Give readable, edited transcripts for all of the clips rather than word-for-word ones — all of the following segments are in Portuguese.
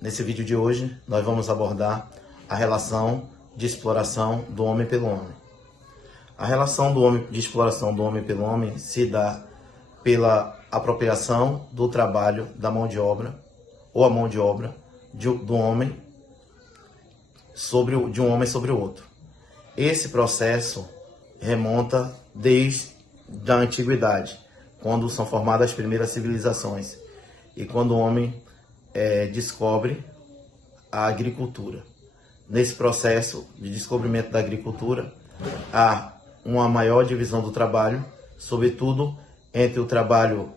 Nesse vídeo de hoje, nós vamos abordar a relação de exploração do homem pelo homem. A relação de exploração do homem pelo homem se dá pela apropriação do trabalho da mão de obra, ou a mão de obra de um homem sobre o outro. Esse processo remonta desde a antiguidade, quando são formadas as primeiras civilizações e quando o homem descobre a agricultura. Nesse processo de descobrimento da agricultura, há uma maior divisão do trabalho, sobretudo entre o trabalho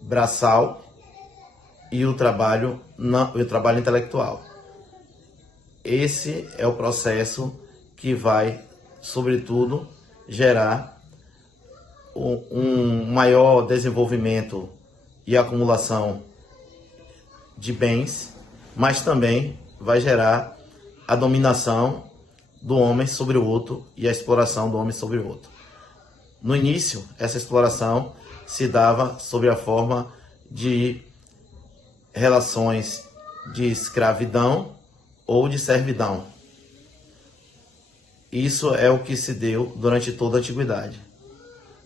braçal e o trabalho intelectual. Esse é o processo que vai, sobretudo, gerar um maior desenvolvimento e acumulação de bens, mas também vai gerar a dominação do homem sobre o outro e a exploração do homem sobre o outro. No início, essa exploração se dava sob a forma de relações de escravidão ou de servidão. Isso é o que se deu durante toda a antiguidade.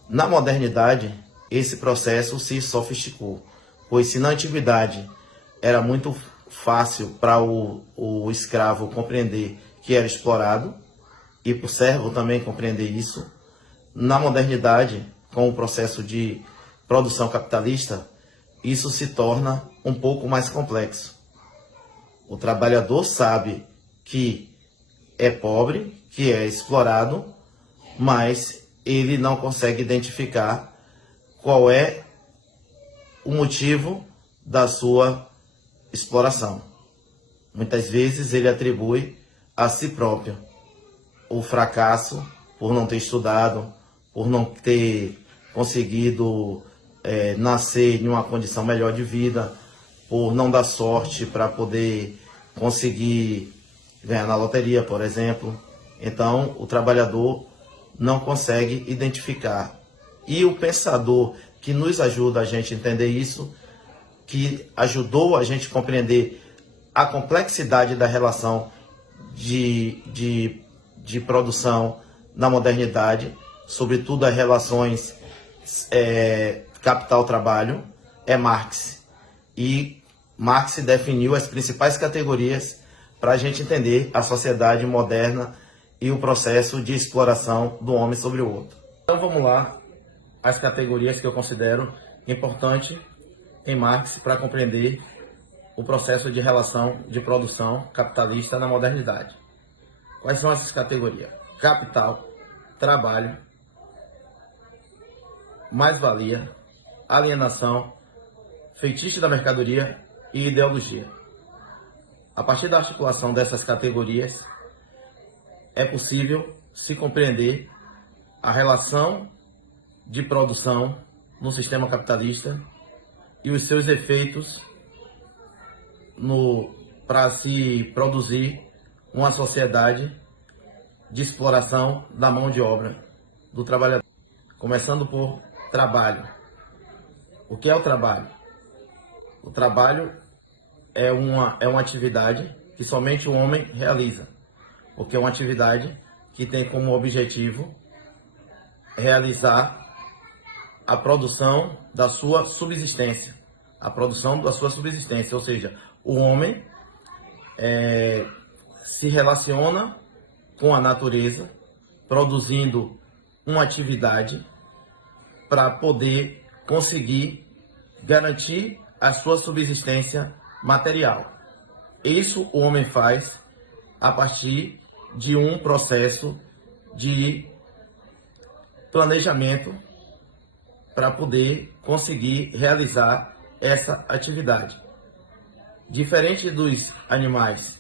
Na modernidade, esse processo se sofisticou, pois se na antiguidade era muito fácil para o escravo compreender que era explorado e para o servo também compreender isso, na modernidade, com o processo de produção capitalista, isso se torna um pouco mais complexo. O trabalhador sabe que é pobre, que é explorado, mas ele não consegue identificar qual é o motivo da sua exploração. Muitas vezes ele atribui a si próprio o fracasso por não ter estudado, por não ter conseguido nascer em uma condição melhor de vida, por não dar sorte para poder conseguir ganhar na loteria, por exemplo. Então, o trabalhador não consegue identificar. E o pensador que nos ajuda a gente a entender isso, que ajudou a gente a compreender a complexidade da relação de produção na modernidade, sobretudo as relações capital-trabalho, é Marx. E Marx definiu as principais categorias para a gente entender a sociedade moderna e o processo de exploração do homem sobre o outro. Então vamos lá, as categorias que eu considero importante em Marx para compreender o processo de relação de produção capitalista na modernidade. Quais são essas categorias? Capital, trabalho, mais-valia, alienação, feitiço da mercadoria e ideologia. A partir da articulação dessas categorias, é possível se compreender a relação de produção no sistema capitalista e os seus efeitos para se produzir uma sociedade de exploração da mão de obra do trabalhador. Começando por trabalho. O que é o trabalho? O trabalho é uma atividade que somente o homem realiza, porque é uma atividade que tem como objetivo realizar a produção da sua subsistência. A produção da sua subsistência, ou seja, o homem se relaciona com a natureza, produzindo uma atividade para poder conseguir garantir a sua subsistência material. Isso o homem faz a partir de um processo de planejamento para poder conseguir realizar essa atividade. Diferente dos animais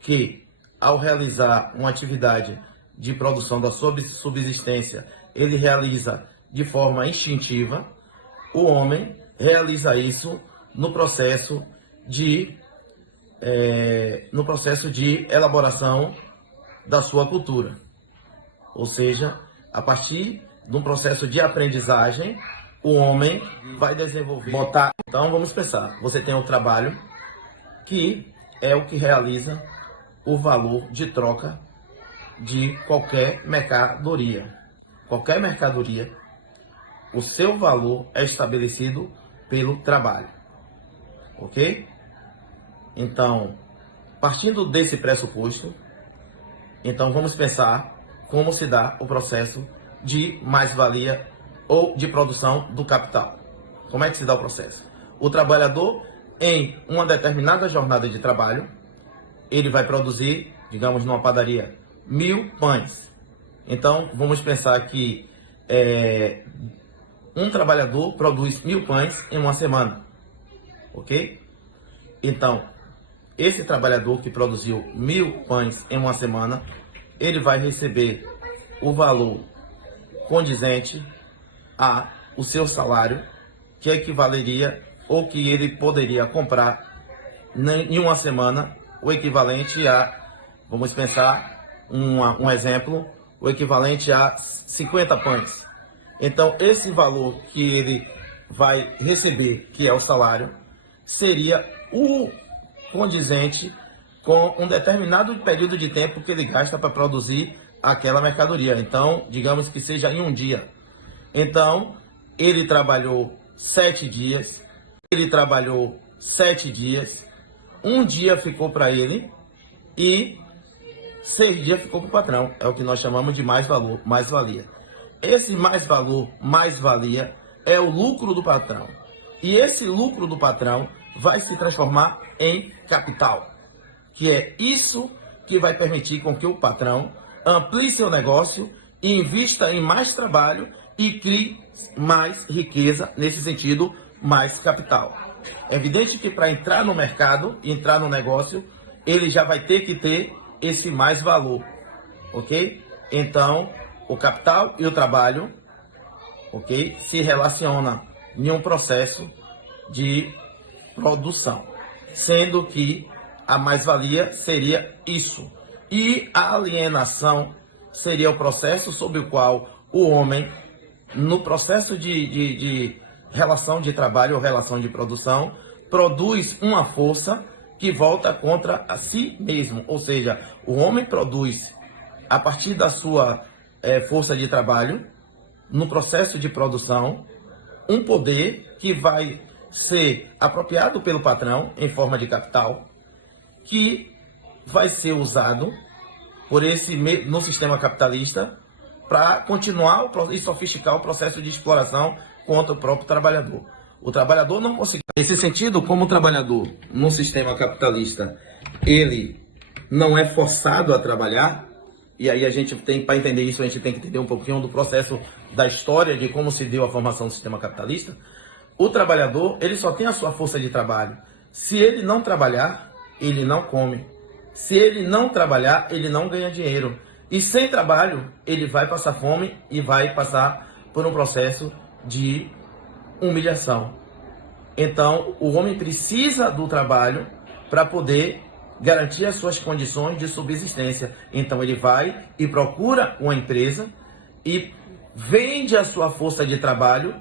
que, ao realizar uma atividade de produção da sua subsistência, ele realiza de forma instintiva, o homem realiza isso no processo de elaboração da sua cultura. Ou seja, a partir de um processo de aprendizagem, o homem vai desenvolver. Então vamos pensar, você tem o trabalho que é o que realiza o valor de troca de qualquer mercadoria. Qualquer mercadoria, o seu valor é estabelecido pelo trabalho, ok? Então, partindo desse pressuposto, então vamos pensar como se dá o processo de mais-valia ou de produção do capital. Como é que se dá o processo? O trabalhador, em uma determinada jornada de trabalho, ele vai produzir, digamos, numa padaria, 1000 pães. Então, vamos pensar que um trabalhador produz 1000 pães em uma semana, ok? Então, esse trabalhador que produziu 1000 pães em uma semana, ele vai receber o valor condizente a o seu salário, que equivaleria ou que ele poderia comprar em uma semana, o equivalente a, vamos pensar, um exemplo, o equivalente a 50 pães. Então, esse valor que ele vai receber, que é o salário, seria o condizente com um determinado período de tempo que ele gasta para produzir aquela mercadoria. Então, digamos que seja em um dia. Então, ele trabalhou 7 dias, um dia ficou para ele e 6 dias ficou para o patrão. É o que nós chamamos de mais-valor, mais-valia. Esse mais-valor, mais-valia é o lucro do patrão. E esse lucro do patrão vai se transformar em capital, que é isso que vai permitir com que o patrão amplie seu negócio, invista em mais trabalho e crie mais riqueza, nesse sentido, mais capital. É evidente que para entrar no mercado, entrar no negócio, ele já vai ter que ter esse mais valor, ok? Então, o capital e o trabalho, ok, se relacionam em um processo de produção, sendo que a mais-valia seria isso. E a alienação seria o processo sobre o qual o homem, no processo de relação de trabalho ou relação de produção, produz uma força que volta contra a si mesmo. Ou seja, o homem produz, a partir da sua força de trabalho, no processo de produção, um poder que vai ser apropriado pelo patrão em forma de capital, que vai ser usado por no sistema capitalista para continuar e sofisticar o processo de exploração contra o próprio trabalhador. O trabalhador não consegue. Nesse sentido, como o trabalhador no sistema capitalista, ele não é forçado a trabalhar, e aí a gente tem, para entender isso, a gente tem que entender um pouquinho do processo da história de como se deu a formação do sistema capitalista. O trabalhador, ele só tem a sua força de trabalho. Se ele não trabalhar, ele não come. Se ele não trabalhar, ele não ganha dinheiro. E sem trabalho, ele vai passar fome e vai passar por um processo de humilhação. Então, o homem precisa do trabalho para poder garantir as suas condições de subsistência. Então, ele vai e procura uma empresa e vende a sua força de trabalho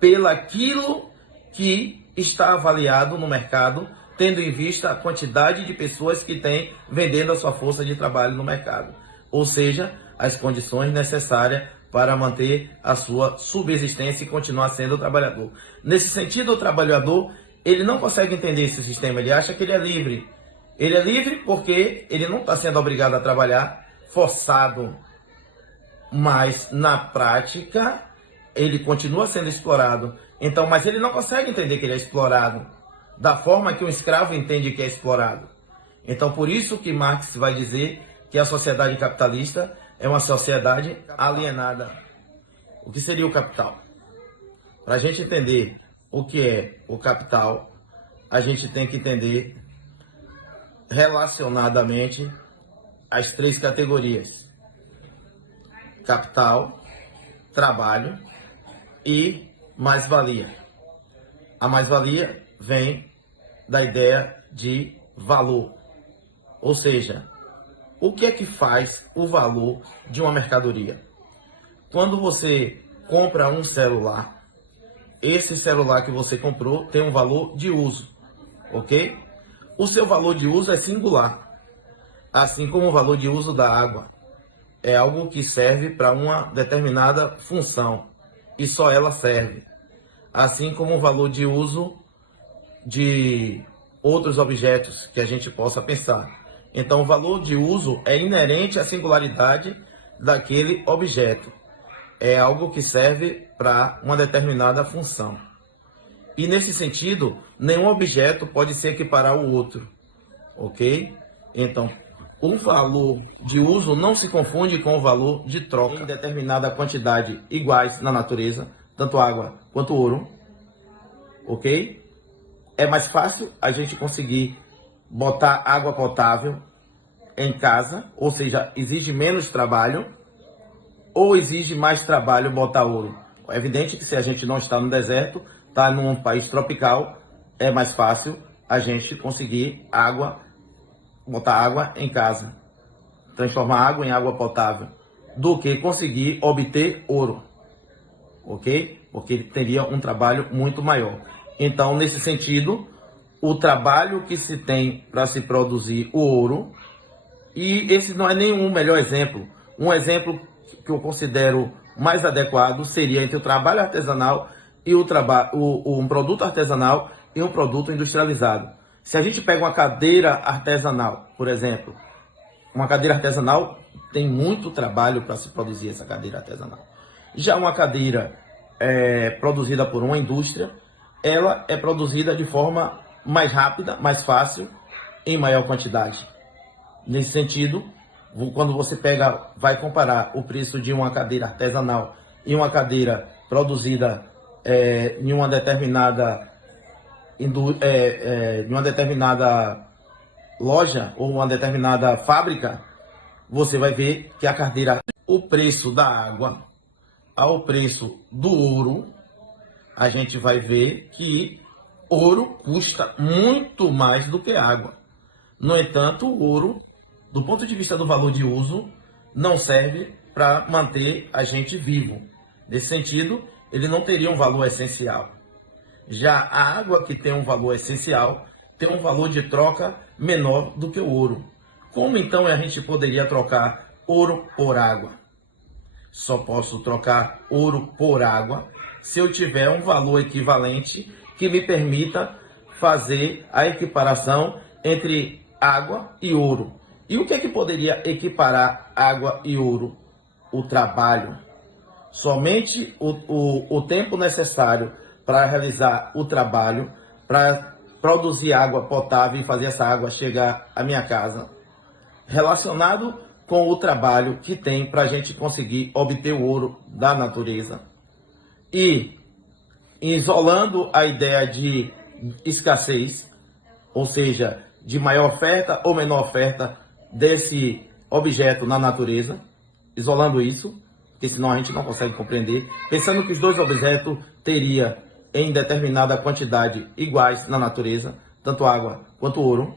pelaquilo que está avaliado no mercado, tendo em vista a quantidade de pessoas que têm vendendo a sua força de trabalho no mercado. Ou seja, as condições necessárias para manter a sua subsistência e continuar sendo trabalhador. Nesse sentido, o trabalhador, ele não consegue entender esse sistema, ele acha que ele é livre. Ele é livre porque ele não está sendo obrigado a trabalhar, forçado, mas na prática ele continua sendo explorado. Então, mas ele não consegue entender que ele é explorado da forma que um escravo entende que é explorado. Então, por isso que Marx vai dizer que a sociedade capitalista é uma sociedade alienada. O que seria o capital? Para a gente entender o que é o capital, a gente tem que entender relacionadamente as 3 categorias: capital, trabalho e mais-valia. A mais-valia vem da ideia de valor, ou seja, o que é que faz o valor de uma mercadoria? Quando você compra um celular, esse celular que você comprou tem um valor de uso, ok? o seu valor de uso é singular, assim como o valor de uso da água. É algo que serve para uma determinada função e só ela serve, assim como o valor de uso de outros objetos que a gente possa pensar. Então, o valor de uso é inerente à singularidade daquele objeto. É algo que serve para uma determinada função. E nesse sentido, nenhum objeto pode se equiparar ao outro, ok? Então, o valor de uso não se confunde com o valor de troca em determinada quantidade iguais na natureza, tanto água quanto ouro, ok? É mais fácil a gente conseguir botar água potável em casa, ou seja, exige menos trabalho, ou exige mais trabalho botar ouro? É evidente que se a gente não está no deserto, está num país tropical, é mais fácil a gente conseguir água, botar água em casa, transformar água em água potável, do que conseguir obter ouro, ok? Porque ele teria um trabalho muito maior. Então, nesse sentido, o trabalho que se tem para se produzir o ouro, e esse não é nenhum melhor exemplo. Um exemplo que eu considero mais adequado seria entre o trabalho artesanal e um produto artesanal e um produto industrializado. Se a gente pega uma cadeira artesanal, por exemplo, uma cadeira artesanal tem muito trabalho para se produzir essa cadeira artesanal. Já uma cadeira produzida por uma indústria, ela é produzida de forma mais rápida, mais fácil, em maior quantidade. Nesse sentido, quando você vai comparar o preço de uma cadeira artesanal e uma cadeira produzida em uma determinada loja ou uma determinada fábrica, você vai ver que a cadeira, o preço da água ao preço do ouro, a gente vai ver que ouro custa muito mais do que água. No entanto, o ouro, do ponto de vista do valor de uso, não serve para manter a gente vivo. Nesse sentido, ele não teria um valor essencial. Já a água, que tem um valor essencial, tem um valor de troca menor do que o ouro. Como então a gente poderia trocar ouro por água? Só posso trocar ouro por água se eu tiver um valor equivalente que me permita fazer a equiparação entre água e ouro. E o que é que poderia equiparar água e ouro? O trabalho. Somente o tempo necessário para realizar o trabalho, para produzir água potável e fazer essa água chegar à minha casa, relacionado com o trabalho que tem para a gente conseguir obter o ouro da natureza. E isolando a ideia de escassez, ou seja, de maior oferta ou menor oferta desse objeto na natureza, isolando isso, porque senão a gente não consegue compreender, pensando que os dois objetos teriam em determinada quantidade iguais na natureza, tanto água quanto ouro,